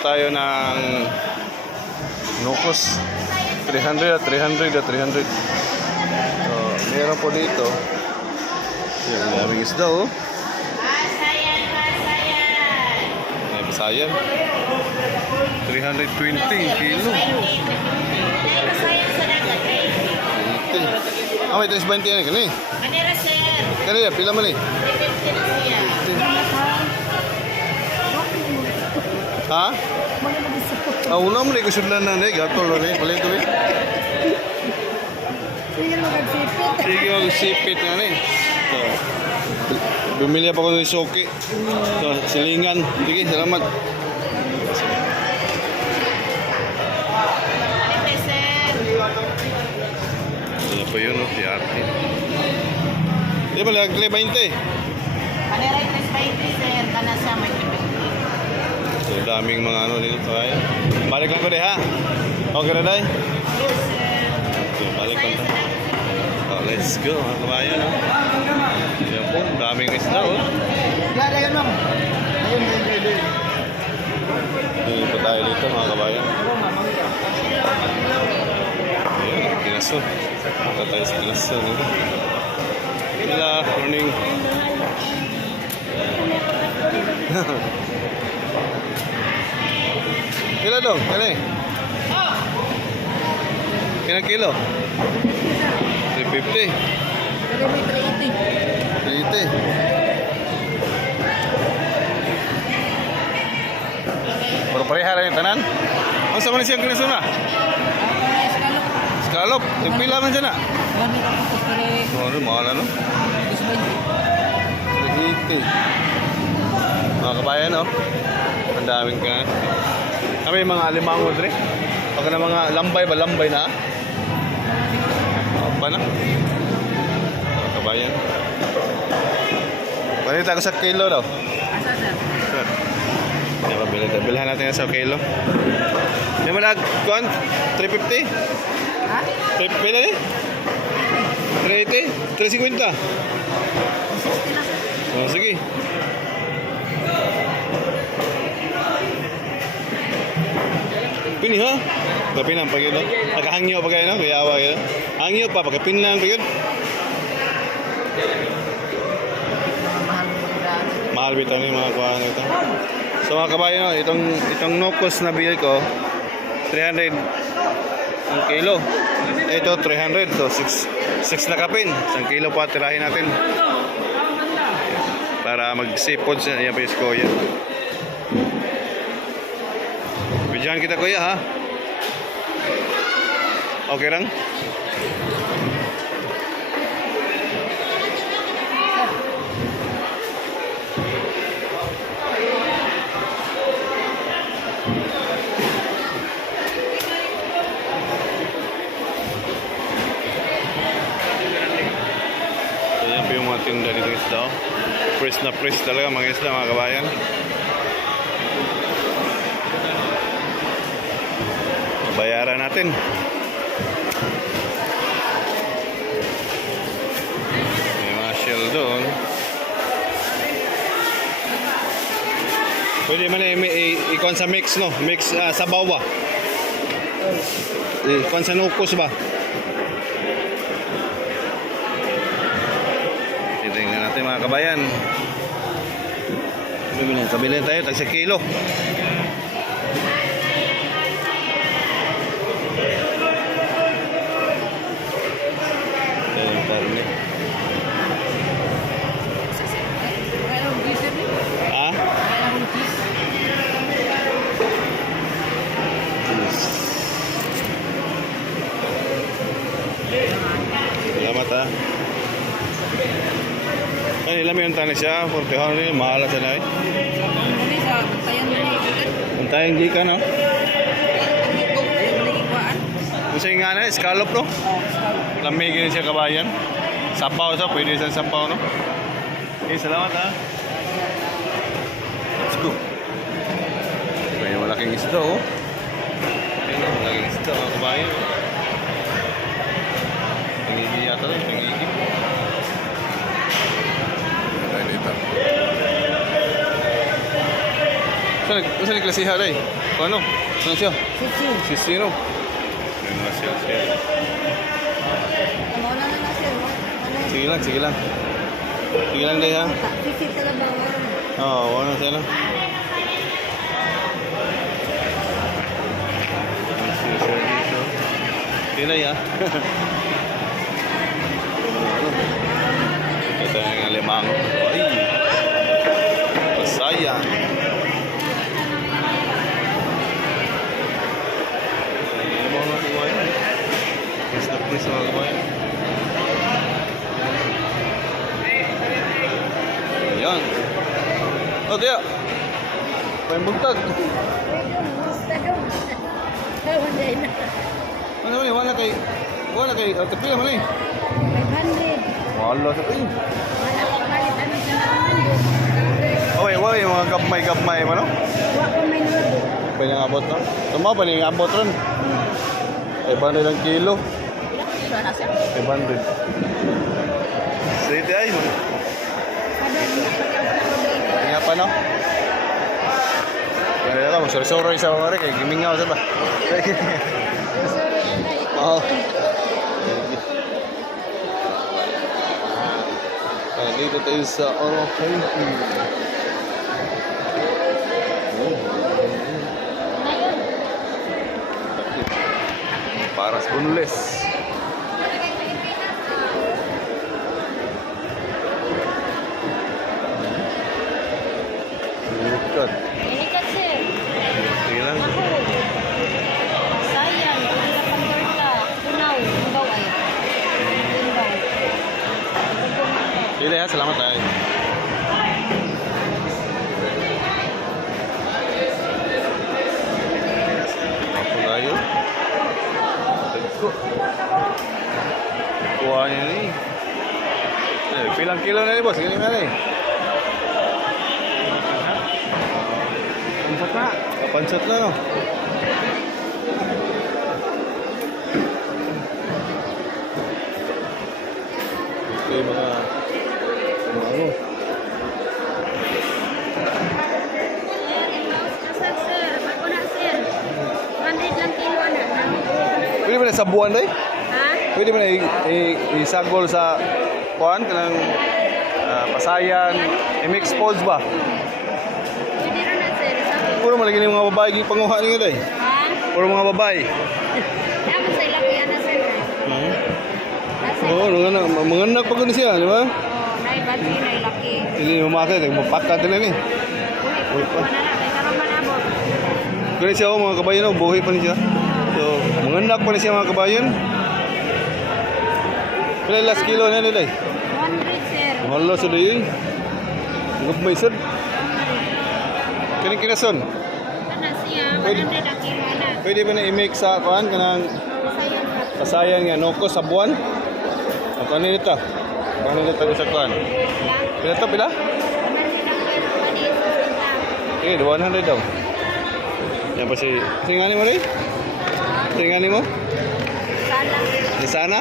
tayo ng Nukos. 300 at 300 at 300. So, meron po dito. Yung daming isda, oh. Ay, pasayan. 320 kilo. 20. Ah, may 320 yan. Kani? Kani, pila man eh. Ha? Ah, una mo na ikusudlan na na. Gatol na eh. Palito eh. Sige, magsipit nga na eh. So, bumili pa ko ng soki. So, silingan. Sige, salamat. Ano pa yun, no? Si Arte. Di ba, lagli 20? Paneray 320, sir. Kanasa may 350. So, daming mga ano dito. Kaya. Balik lang ko din, ha? Okay na, day? Yes, sir. So, balik lang tayo. Oh, let's go, mga kabayan, no? Yan po, daming isda, oh. Ayun, ma'am. Ayun. Dito pa tayo dito, mga kabayan. Ayan, kinason. Punta tayo sa kinason dito. Hello, morning. Kilo dong, kani? Kinang kilo? 350. 380. Pero parehara yung tanan? Ang sama na siyang kinason na? Scallop. Yung pila man dyan na? Ano, mahal ano? 380. Mga kabayan, oh. Ang daming ka. Kami mga alimango dre. Pagka na mga lambay ba? Lambay na? Pa na? Mga kabayan. Panita ko sa kilo daw. Asa, sir? Sir. Bilhan natin yan sa kilo. Yung malag, kuhan? 350? Ha? 350 na eh? 380? 350? Oh, sige. Pini ha? Kapinang pag yun. Nakahangyo pa kayo, no? Kuyawa kayo. Hangyo pa, pagkapinang pag yun. Mahal bitaw na yung mga kuha nito. So mga kabayan, no? Itong Nukos na bili ko, 300 ang kilo. Ito 300. So 6 na kapin. 1 kilo pa tirahin natin. Para mag-sipod siya. Ayan pa yung skoya. Bidyan kita kuya ha. Okay lang? Ayan pa yung mga tinda dito isda. Fresh na fresh talaga mga isda mga kabayan. Bayaran natin. May mga shell doon. Pwede man ikon sa mix, no? Mix sa bawa. Ikon sa Nukos ba? Tingnan natin mga kabayan. Kabilin tayo, tag sa kilo. Ah? Salamat ha. Ay, ilam yung tanis siya. 40 rin, mahal siya na eh. Puntayan gikan, no? Kasi nga na, scallop, no? Lamigin siya kabayan. Sapaw siya, pwede siya sapaw, no? Okay, salamat ha. Let's go. May malaking isda, oh. Ayan, malaking isda, mga kabayan. Pangigi yata rin, pangigi. Ayan, dito. Saan ni klasiha day? Ano? Saan siya? Sisi. Sisino? May mga siya. Ano na na sir? Ano? Sige lang, sige lang. Sige lang day ha. Sisi talaga. Oo, wala na siya lang. Tilay ha. Ito yung alimang. Ay! Pasaya. Ano mga kabayan? Please na please mga kabayan. Ayan. Oh, tiya. May bugtag. Ano ba wala kay kapila man eh. 500. Wala sa kayo. Wala ko palit ano sa naman. Okay, mga gapmay man no? Wa ko may nudo. Pwede nga abot no? Tama pa nga abot ron. 500 ang kilo. Kilo na sir. 500. Sige ay. Nga pa no? Kaya ka, masura-sura isa mga rin. Gimingaw sa ba? Oo. Dito tayo sa Oroquay. Paras Bunles. Bukan. Ikat sir. Sige lang. Ako. Sayang, wala pang torta. Tunaw, tunaw ay. Tunaw. Sige ha, salamat tayo. Ako tayo. Tagko. Kuha niya ni. Pilang kilo na ni boss? Ganyan nga ni. Pansot na. Pansot na no. Okay, mga ano. Nasag sir, ako na sir. 100 lang kilo na. Pwede ba na sa buwan day? Ha? Pwede ba na isagol sa kuhan kanang pasayan, i-mix pods ba? Pwede rin na sir. Sabi. Puro malagi ng mga babae panguha ninyo day. Ha? Puro mga babae. Dapat sa ilaki yan na sir. Nasa Oo, mga anak pa gano'n siya, di ba? naibati, nailaki. Hindi mamakit, mapakat na ni. Uy, wala na. May karong manabot. Ganun siya mga kabayan, oh, buhay pa niya. So, mga anak pa niya siya mga kabayan. Pila last kilo na nila eh. 100 sir. Mahal sa dayon. Gagmay sad. Kaning kinason. Ano siya? Pwede. 100 ang kilo na. Pwede ba na i-mix sa kuhan kanang Sayang ka. pasayan nga noko sa buwan? Ako ano nito? Ano nito sa kuhan? Pila to, pila? 100 ang kilo. Pwede sa sila. Okay, 100 daw. Yan pa si... Singani mo rin? Singani mo? Sana. Di sana?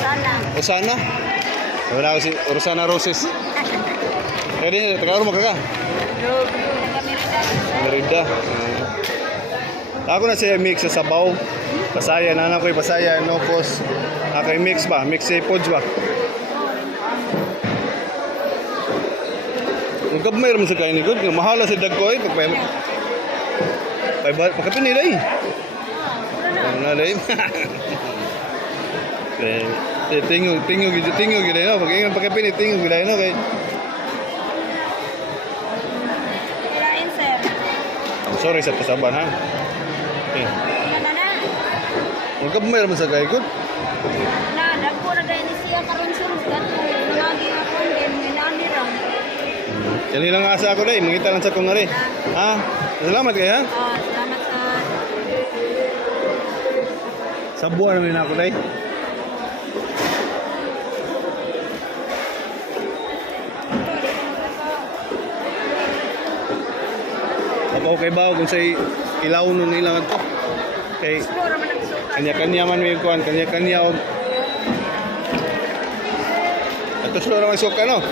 Sana. Rosana? Wala ako si Rosana Roses. Kaya din, taga mo kaka? Merida. Ako na siya mix sa sabaw. Pasaya, nanan ko yung pasaya, nokos. Ako yung mix ba? Mix sa pods ba? Ang gabmay naman sa kain ni God. Mahala sa dag ko eh. Pagkapin nila eh. Ang nalay. Tingog gila no. Pag-ingat pagkapin, tingog gila no. Kaya... Kirain sir. Sorry sa pasaban ha. Okay. Yan na na. Ang gabmay naman sa kain God. Na, dagpo na dahil ni siya karon sir. Dagpo. Lagi ako din. Minani ram. Yan lang asa ako dahil. Mangita lang sa kong ngari. Ha? Salamat kayo ha. Salamat sa... Sa buwan naman ako dahil. Ako kay Bao kung sa'y ilaw nun ilang ito. Kay Siguro man nagsukat. kanya-kanya man may kuhan, kanya-kanya og ato sila naman suka no.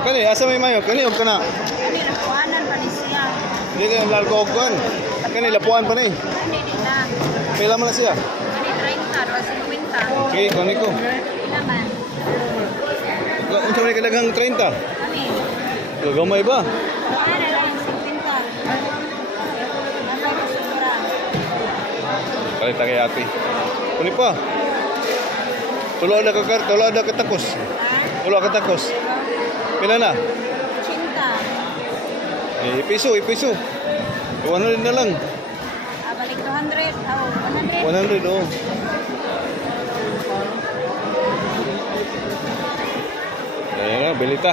Kani asa may mayo, kani og kana. Kani nakuhanan pa ni siya. Hindi ka nang lalko kuan. Kanila puan pa ni. Hindi na. Pila man na siya. Ini 30, 50. Okay, kunin ko. Naman. Unsa man kadaghang 30? Kami. Gagamay ba? Ano lang, 50. Nasa basura. Palita kay ate. Kunin pa. Tulo ada katakos. Ha? Tulo ka takos. Pila na? 80. Ipiso. 100 na lang. Balik 200. Oh, 100. 100 oh. Ayan na, bilita.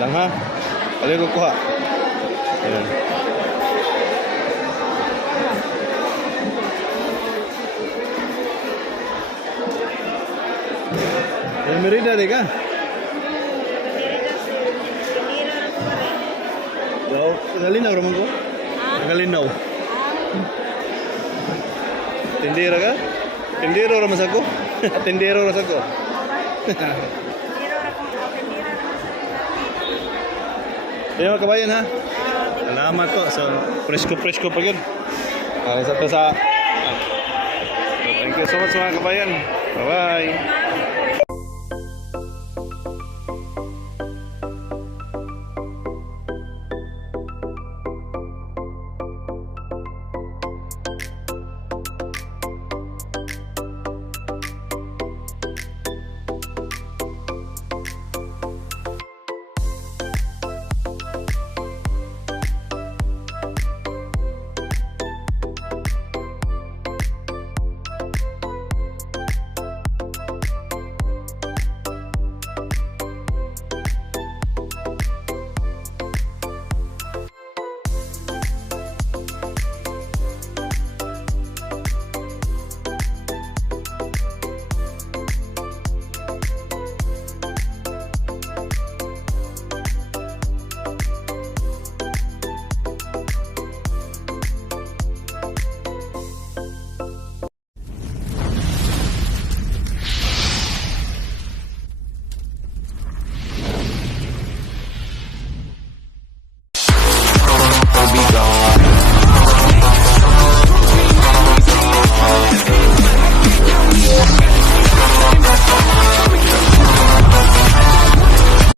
Lang ha. Alin ko kuha. Ayan. Ayan, merida di ka. Wow, nagalinaw raman ko. Nagalinaw. Tindira ka? Tindiro raman sa ko? Tindiro raman sa ko. Ayan mga kabayan ha. Salamat po. So, presko pa yun. Sa to sa... Thank you so much mga kabayan. Bye-bye.